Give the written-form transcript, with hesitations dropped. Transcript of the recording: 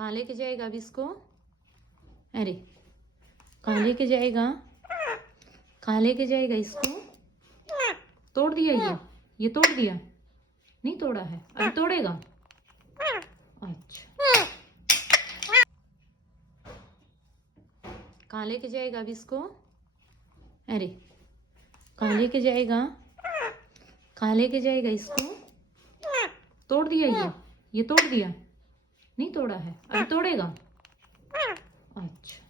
कहाँ लेके जाएगा अब इसको? अरे कहाँ लेके जाएगा? कहाँ लेके जाएगा इसको? तोड़ दिया ये तोड़ दिया? नहीं तोड़ा है, अभी तोड़ेगा। अच्छा कहाँ लेके जाएगा अब इसको? अरे कहाँ लेके जाएगा? कहाँ लेके जाएगा इसको? तोड़ दिया ये तोड़ दिया? नहीं तोड़ा है, अभी तोड़ेगा। अच्छा